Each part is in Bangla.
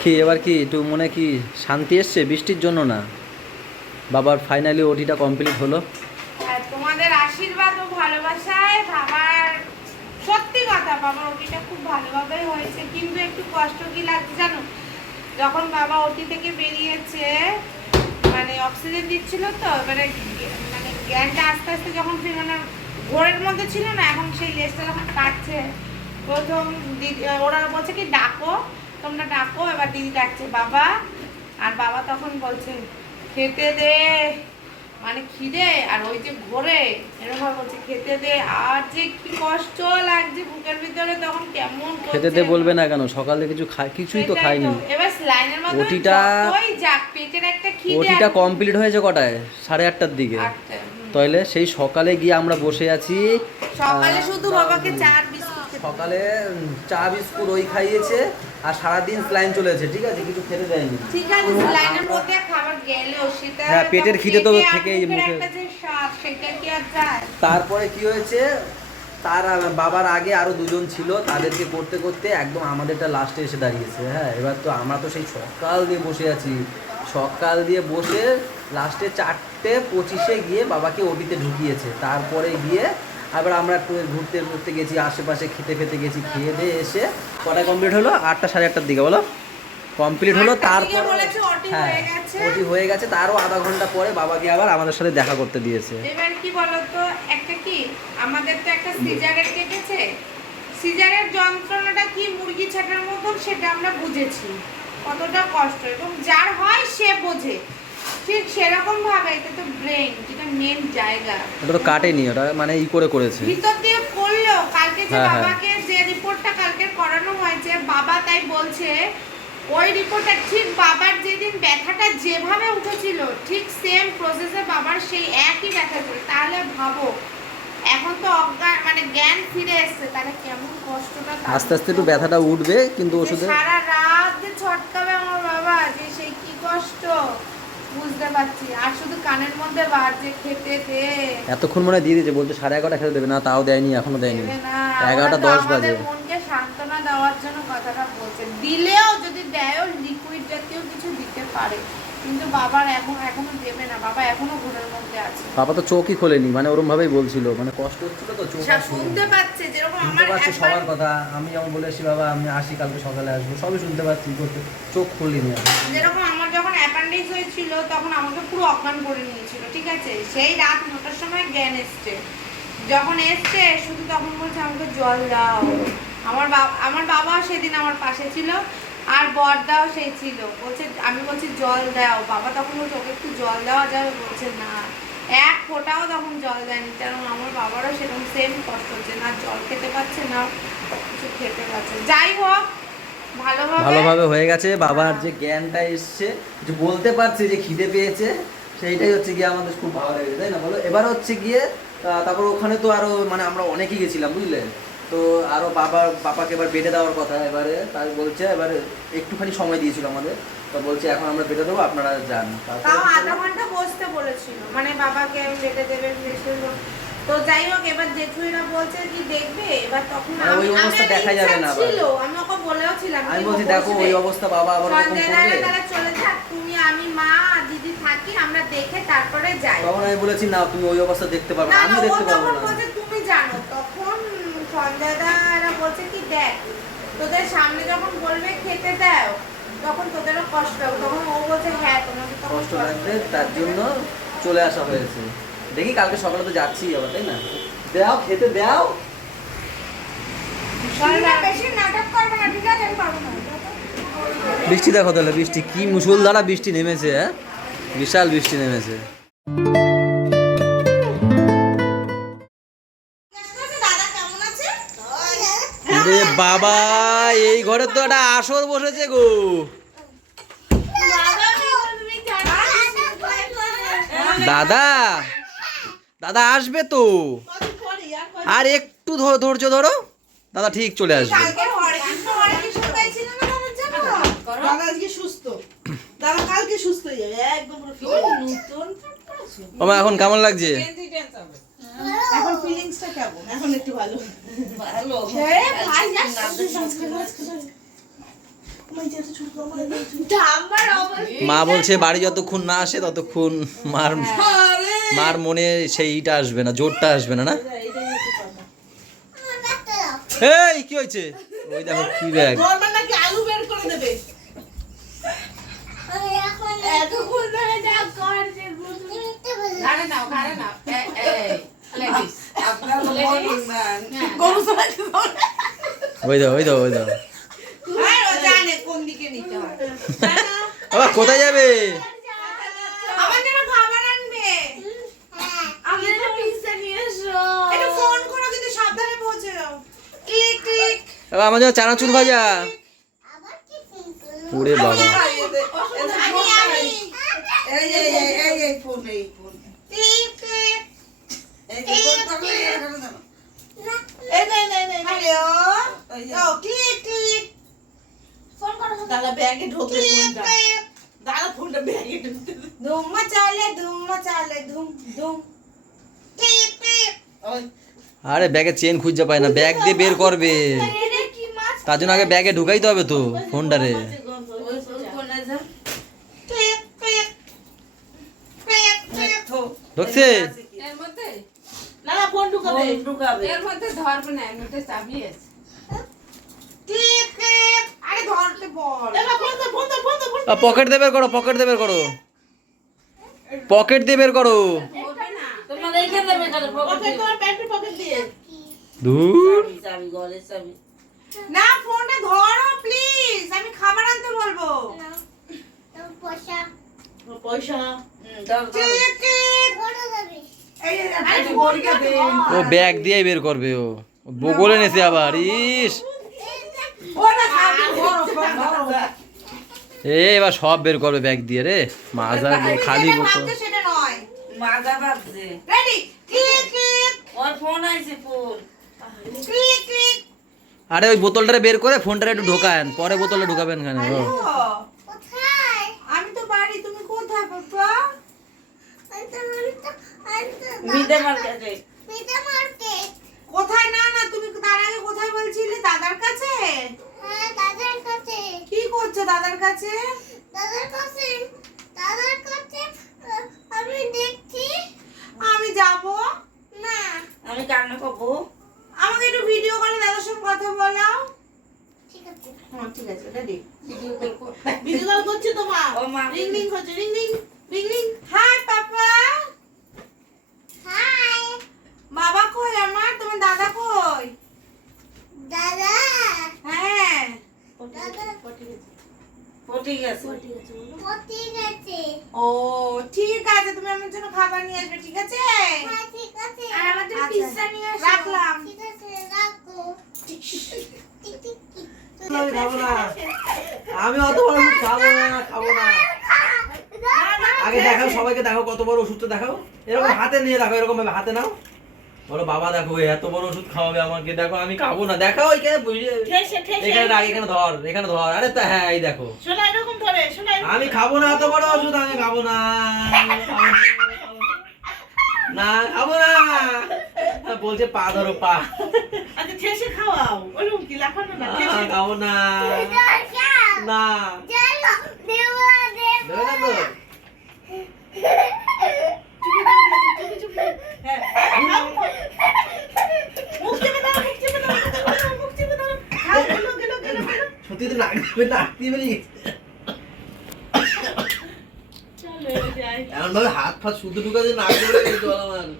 কি এবার কি একটু মনে কি শান্তি এসছে বৃষ্টির জন্য না? বাবার ফাইনালি ওটিটা কমপ্লিট হলো। আর তোমাদের আশীর্বাদ ও ভালোবাসায় বাবার, সত্যি কথা, বাবার ওটিটা খুব ভালোভাবেই হয়েছে। কিন্তু একটু কষ্ট কি লাগছে জানো, যখন বাবা ওটি থেকে বেরিয়েছে, মানে অক্সিজেন দিচ্ছিল তো, মানে জ্ঞানটা আস্তে আস্তে যখন মানে ঘোরের মধ্যে ছিল না, এখন সেই লেজটা যখন কাটছে, প্রথম ওরা বলছে কি ডাকো, তোমরা ডাকো, এবার দিদি ডাকছে বাবা, আর বাবা তখন বলছে খেতে দে, মানে খিদে, আর ওই যে ঘোরে এরকম বলছে খেতে দে, আর যে কি কষ্ট লাগছে বুকের ভিতরে, তখন কেমন খেতে দে বলবে না কেন, সকালে কিছুই তো খাইনি। এবার স্লাইনের মধ্যে ওটিটা ওই যাক পেটের একটা খিদে। ওটিটা কমপ্লিট হয়েছে কটায়? 8:30টার দিকে। তাইলে সেই সকালে গিয়ে আমরা বসে আছি। সকালে শুধু বাবাকে চা বিস্কুট, সকালে চা বিস্কুট ওই খাইয়েছে, আর সারাদিন স্লাইন চলেছে, ঠিক আছে, কিছু খেতে দেয়নি। ঠিক আছে, স্লাইনের মধ্যে খাবার গেলেও সেটা, হ্যাঁ, পেটের খিদে তো থেকেই মুখে। একটা যে স্বাদ, সেটা কি আর যায়? তারপরে কি হয়েছে, তার বাবার আগে আরো দুজন ছিল, তাদেরকে করতে করতে একদম আমাদেরটা লাস্টে এসে দাঁড়িয়েছে। হ্যাঁ, এবার তো আমরা তো সেই সকাল দিয়ে বসে আছি, সকাল দিয়ে বসে লাস্টে 4:25-এ গিয়ে বাবাকে ওটিতে ঢুকিয়েছে। তারপরে গিয়ে আবার আমরা একটু ঘুরতে ঘুরতে গেছি, আশেপাশে খেতে গেছি, খেয়ে দিয়ে এসে কটায় কমপ্লিট হলো? 8টা 8:30টার দিকে বলো কমপ্লিট হলো। তারপর হ্যাঁ, ওটি হয়ে গেছে, তারও আধা ঘন্টা পরে বাবাকে আবার আমাদের সাথে দেখা করতে দিয়েছে। এবার কি বলতো, একটা কি আমাদের তো একটা সিজারের কেটেছে, সিজারের যন্ত্রণাটা কি মুরগি ছাটার মতন, সেটা আমরা বুঝেছি কতটা কষ্ট, এবং যার হয় সে বোঝে। ঠিক সেরকম ভাবে এটা তো ব্রেন, যেটা মেন জায়গা, ওটা তো কাটেনি, ওটা মানে করেছে ভিতর দিয়ে করলো। কালকে যে হ্যাঁ, বাবাকে যে রিপোর্টটা কালকে করানো হয়েছে, বাবা তাই বলছে ওই রিপোর্টটা ঠিক বাবার যেদিন ব্যথাটা যেভাবে উঠেছিল, ঠিক সেম প্রসেসে বাবার সেই একই ব্যথা ছিল। তাহলে ভাবো, এখন তো অজ্ঞান, মানে জ্ঞান ফিরে এসছে, তাহলে কেমন কষ্টটা। আস্তে আস্তে একটু ব্যথাটা উঠবে, কিন্তু ওষুধে সারা রাত যে ছটকাবে আমার বাবা, যে সেই কি কষ্ট বুঝতে পারছি। আর শুধু কানের মধ্যে বাজছে খেতে দে। এতক্ষণ মনে দিয়ে দিয়েছে, বলছে 11:30 খেতে দেবে না, তাও দেয়নি, এখনো দেয়নি। 11:10 বাজে। মনকে সান্ত্বনা দেওয়ার জন্য কথাটা বলছে, দিলেও যদি দেয়ও লিকুইড জাতীয় কিছু দিতে পারে, কিন্তু বাবার এখনো দেবে না, বাবা এখনো ঘোরের মধ্যে আছে। বাবা তো চোখই খোলেনি, মানে ওরম ভাবেই বলছিল, মানে কষ্ট হচ্ছিল তো, চোখ শুনতে পাচ্ছে, যেরকম শুনতে আমার পাচ্ছে সবার কথা। আমি যেমন বলেছি বাবা আমি আসি, কালকে সকালে আসবো, সবই শুনতে পাচ্ছি, করতে চোখ খুলিনি। যেরকম আমার যখন অ্যাপেন্ডিক্স হয়েছিল, তখন আমাকে পুরো অজ্ঞান করে নিয়েছিল, ঠিক আছে, সেই রাত 9টার সময় জ্ঞান এসছে। যখন এসছে শুধু তখন বলছে আমাকে জল দাও। আমার বাবা সেদিন আমার পাশে ছিল, আর বড়দাও সেই ছিল, বলছে আমি বলছি জল দাও, বাবা তখন বলছে ওকে একটু জল দেওয়া যাবে, বলছে না, এক ফোঁটাও তখন জল দেয়নি। কারণ আমার বাবারও সেরকম সেম কষ্ট হচ্ছে, না জল খেতে পাচ্ছে না কিছু খেতে পাচ্ছে। যাই হোক, ভালোভাবে হয়ে গেছে। বাবার যে জ্ঞানটা এসছে, যে বলতে পারছে যে খিদে পেয়েছে, সেইটাই হচ্ছে গিয়ে আমাদের খুব ভালো লেগেছে, তাই না বলো? এবার হচ্ছে গিয়ে তারপর ওখানে তো আরো মানে আমরা অনেকেই গেছিলাম, বুঝলে তো, আরো বাবাকে এবার বেডে দেওয়ার কথা। এবারে তাই বলছে, এবারে একটুখানি সময় দিয়েছিল আমাদের, তো বলছে এখন আমরা বেডে দেবো, আপনারা যান। তাও আধা ঘন্টা বসতে বলেছিল, মানে বাবাকে বেডে দেবে। তো যাই হোক, এবার জেঠুইরা বলছে কি দেখবে, এবার তখন ওই অবস্থা দেখা যাবে না ছিল, আমি ওকে বলেও ছিলাম, আমি বলছি দেখো ওই অবস্থা বাবা আবার এরকম করবে, তাহলে চলে থাক, তুমি আমি মা দিদি থাকি, আমরা দেখে তারপরে যাই। তখন আমি বলেছি না, তুমি ওই অবস্থা দেখতে পারবে না, আমি দেখতে পারবো না। বলছে তুমি জানো, তখন সঞ্জয়দা এরা বলছে কি দেখ, তোদের সামনে যখন বলবে খেতে দাও, তখন তোদেরও কষ্ট হবে। তখন ও বলছে হ্যাঁ তোমাকে তো কষ্ট লাগবে, তার জন্য চলে আসা হয়েছে। দেখি কালকে সকালে তো যাচ্ছি আবার, তাই না? দাও খেতে দাও, বেশি নাটক করবে না, ঠিক আছে? আমি পারবো না। বৃষ্টি দেখো তাহলে, বৃষ্টি কি মুষলধারা বৃষ্টি নেমেছে, হ্যাঁ বিশাল বৃষ্টি নেমেছে। রে বাবা, এই ঘরে তো একটা আসর বসেছে গো। দাদা দাদা আসবে তো, আর একটু ধৈর্য ধরো, দাদা ঠিক চলে আসবে। ওমা এখন কেমন লাগছে? এখন ফিলিংসটা কেমন? এখন একটু ভালো। ঠাম্মার অবস্থা মা বলছে বাড়ি যতক্ষণ না আসে ততক্ষণ মার মার মনে সেইটা আসবে না, জোরটা আসবে না। না এই কি হয়েছে? ওই দেখো কি ব্যাগ। গরমা নাকি আলু বের করে দেবে। এতক্ষণ ধরে যা করছে ঘাড়ে নাও লেডিস আপনার বলুন না গরু চালাতে দাও। ওই দাও ওই দাও ওই দাও। আর ও জানে কোন দিকে নিতে হয়। আবার কোথায় যাবে? আমার জন্য খাবার আনবে। আমি একটা পিজ্জা নিয়ে এসো একটু ফোন করো কিন্তু সাবধানে পৌঁছে যাও। Click click. আবার আমার জন্য চানাচুর ভাজা। ওরে বাবা, এই ফোন ক্লিক ক্লিক। এই ফোন করলে এখানে দাও এই নে হ্যালো। ও ক্লিক ক্লিক। ফোন করো দাদা ব্যাগে ঢোকে ক্লিক ফোনটা। ক্লিক দাদা ফোনটা ব্যাগে ঢোকে। ধুম মচালে ধুম ধুম। Click click. ওই আরে ব্যাগে চেন খুঁজে পায় না, ব্যাগ দিয়ে বের করবে। এটা কি মাছ তার জন্য আগে ব্যাগে ঢুকাইতে হবে তো ফোনটারে। ওই কোনে যাও ক্লিক ক্লিক। Click click. ঢুকছে? এর মধ্যে না না ফোন ঢুকাবে। ঢুকাবে এর মধ্যে ধরবে না এর মধ্যে চাবি আছে ক্লিক ক্লিক। আরে ধরতে বল। এবার ফোন দে। পকেট দিয়ে বের করো, পকেট দিয়ে বের করো, পকেট দিয়ে বের করো। ধরবে না তোমার এইখানে দেবে কেন পকেট তোমার প্যান্টের পকেট দিয়ে। দূর। চাবি গলে চাবি না ফোনটা ধরো প্লিজ, আমি খাবার আনতে বলবো। পয়সা। ধর ক্লিক ক্লিক। এই আরে পরীক্ষা দে ও ব্যাগ দিয়ে বের করবে, ও বগলে নেছে আবার। ইস, ওটা খাবি ধরো ফোন ধরো। এবার সব বের করবে ব্যাগ দিয়ে রে। মাজা খালি যেটা বোতল। ভাবছো সেটা নয়। মাজা ভাবছে রেডি ক্লিক ক্লিক। ওর ফোন আইছে ফোন ক্লিক ক্লিক। আরে ওই বোতলটা বের করে ফোনটা একটু ঢোকান, পরে বোতলটা ঢোকাবেন কেন? ও হ্যালো কোথায়? আমি তো বাড়ি, তুমি কোথায় পাপা? মিডে মার্কেটে কোথায়? না না তুমি তার আগে কোথায় বলছিলে? দাদার কাছে? কি করছো দাদার কাছে? আমি যাব না। আমি কান্না করবো আমাকে একটু ভিডিও কলে দাদার সঙ্গে কথা বলাও। হ্যাঁ ঠিক আছে রেডি। ভিডিও কল করছি তো মা। ও মা। রিং রিং হচ্ছে, ring ring ring ring. Hi papa. Hi. বাবা কই আমার? তোমার দাদা কই? হ্যাঁ। পটি গেছে ও ঠিক আছে, তুমি আমার জন্য খাবার নিয়ে আসবে, ঠিক আছে? আর আমার জন্য পিজ্জা নিয়ে এসো রাখলাম। আমি অত বড় ওষুধ খাবো না, খাবো না। আগে দেখাও, সবাইকে দেখাও কত বড় ওষুধটা দেখাও। এরকম হাতে নিয়ে দেখো, এরকম ভাবে হাতে নাও। বলো বাবা দেখো এত বড় ওষুধ খাওয়াবে আমাকে, দেখো আমি খাবো না। দেখাও এখানে এখানে রাখ, এখানে ধর, এখানে ধর। আরে তা হ্যাঁ এই দেখো, শোনা এরকম ধরে, শোনা আমি খাবো না এত বড় ওষুধ, আমি খাবো না, না খাবো না। বলছে পা ধরো, পা। আচ্ছা ঠেসে খাওয়াও। ওরকম কি লাফানো না, ঠেসে খাবো না, না দেবে না তো? সত্যি তো নাক দিয়ে বেরিয়ে গেছে। এমন ভাবে হাত ফাত শুধু ঢুকাতে নাক দিয়ে বেরিয়ে গেছে বল আমার।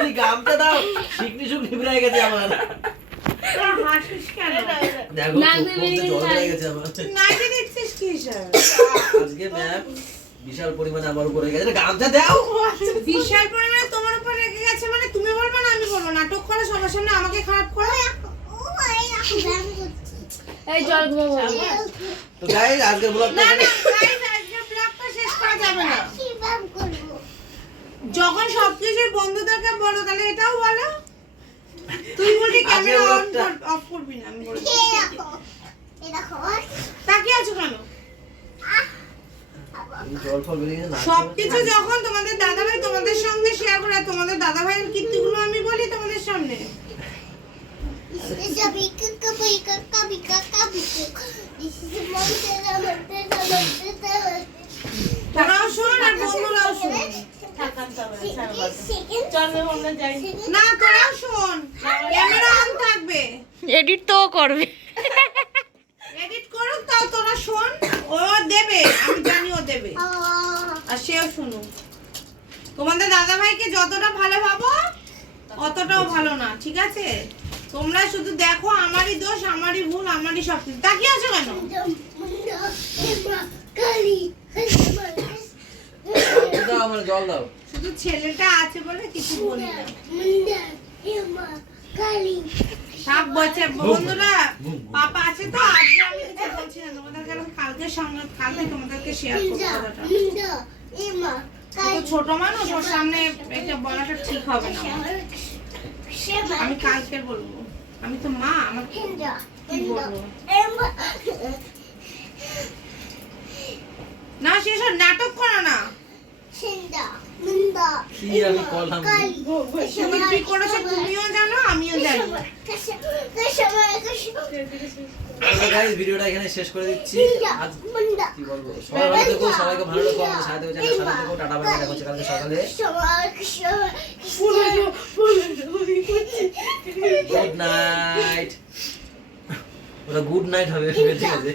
ওই গামটা দাও, শিকনি শুকনি বেরিয়ে গেছে আমার। হাসিস কেন? দেখো চোখ মধ্যে জল বেরিয়ে গেছে আমার। নাইটে দেখছিস কি স্যার? আজকে ম্যাম বিশাল পরিমাণে আমার উপরে গেছে। গামছা দাও। বিশাল পরিমাণে তোমার উপর রেগে গেছে মানে তুমি বলবে না আমি বলবো? নাটক করে সবার সামনে আমাকে খারাপ করো। এই জল ঘুমাবো তো গাইস আজকের ব্লগটা না এখানে না গাইস, আজকে ব্লগটা শেষ করা যাবে না। যখন সবকিছু বন্ধুদেরকে বলো তাহলে এটাও বলো। তুই বলবি ক্যামেরা অন অফ করবি না, আমি বলে তাকিয়ে আছো কেন? জল ফল বেরিয়ে গেছে না। সবকিছু যখন তোমাদের দাদাভাই তোমাদের সঙ্গে শেয়ার করে, তোমাদের দাদাভাইয়ের কীর্তিগুলো আমি বলি তোমাদের সামনে। তোরাও শোন আর বন্ধুরাও শোন। চলো আমরা যাই। না তোরাও শোন, ক্যামেরা অন থাকবে, এডিট তো করবে। এডিট করুক, তাও তোরা শোন। ও দেবে, আমি জানি ও দেবে, আর সেও শুনুক। তোমাদের দাদা ভাইকে যতটা ভালো ভাবো অতটাও ভালো না, ঠিক আছে? তোমরা শুধু দেখো আমারই দোষ, আমারই ভুল, আমারই সব কিছু। তাকিয়ে আছো কেন? দাও আমার জল দাও। শুধু ছেলেটা আছে বলে কিছু বলি না। সব বলছে বন্ধুরা, পাপা আছে তো, আজকে আমি কিছু বলছি না তোমাদেরকে, কালকে তোমাদেরকে শেয়ার করবো কথাটা। ও তো ছোট মানুষ, ওর সামনে এটা বলাটা ঠিক হবে না আমার। আমি কালকে বলবো, আমি তো মা, আমার কি বলবো না, সেসব নাটক করো না। কি আমি করলাম কি? তুমি কি করেছো তুমিও জানো, আমিও জানি। গাইস ভিডিওটা এখানে শেষ করে দিচ্ছি। আজ কি বলবো, সবাই ভালো থেকো, সবাইকে ভালো রেখো, আমাদের সাথে থেকো, চ্যানেলের সাথে থেকো। টাটা বাই বাই, দেখা হচ্ছে কালকে সকালে। Good night. ওটা গুড নাইট হবে, ঠিক আছে?